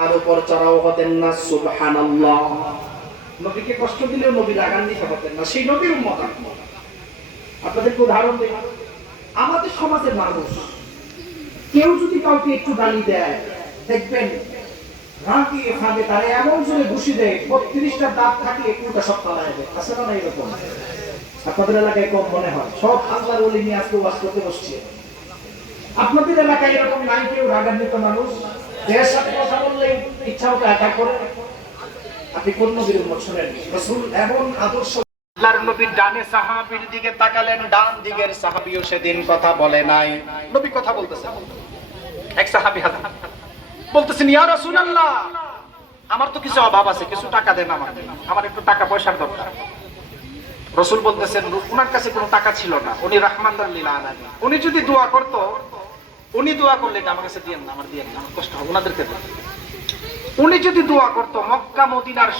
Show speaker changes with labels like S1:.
S1: তার উপর চড়াও হতেন না, সুবহানাল্লাহ। নবীকে কষ্ট দিলেও নবী রাগান্বিত হতেন না, সেই নবীর আপনাদেরকে উদাহরণ আমাদের সমাজের মানুষ, কেউ যদি কাউকে একটু গালি দেয়, দেখবেন ফাঁকে তারা এমন জোরে ঘুষি দেয়, বত্রিশটা দাঁত থাকলে পুরোটা সব পালায় দেয়। আছে না এরকম? আপনাদের এলাকায় কম মনে হয়। সব আল্লাহর ওলি নিয়ে আজকে ওয়াজ করতে বসছে। আপনাদের এলাকায় এরকম নাই কেউ রাগান্বিত মানুষ? দেড় সাথে কথা ইচ্ছা মতো অ্যাটাক করে। আপনি কোন নবীর উম্মত শোনেন? রসুল এমন আদর্শ সাহাবীর দিকে তাকালেন, ডান দিকের সেদিন কথা বলে নাই। কথা এক আমার তো কিছু অভাব আছে, কিছু টাকা দেন আমার আমার একটু টাকা পয়সার দরকার। রসুল বলতেছেন উনার কাছে কোনো টাকা ছিল না। উনি রহমান উনি যদি দোয়া করতো উনি দোয়া করলে আমার কাছে দিয়েন না, আমার দিয়েন না, আমার কষ্ট হবে, ওনাদেরকে উনি যদি দোয়া করতো মক্কা, মদিনার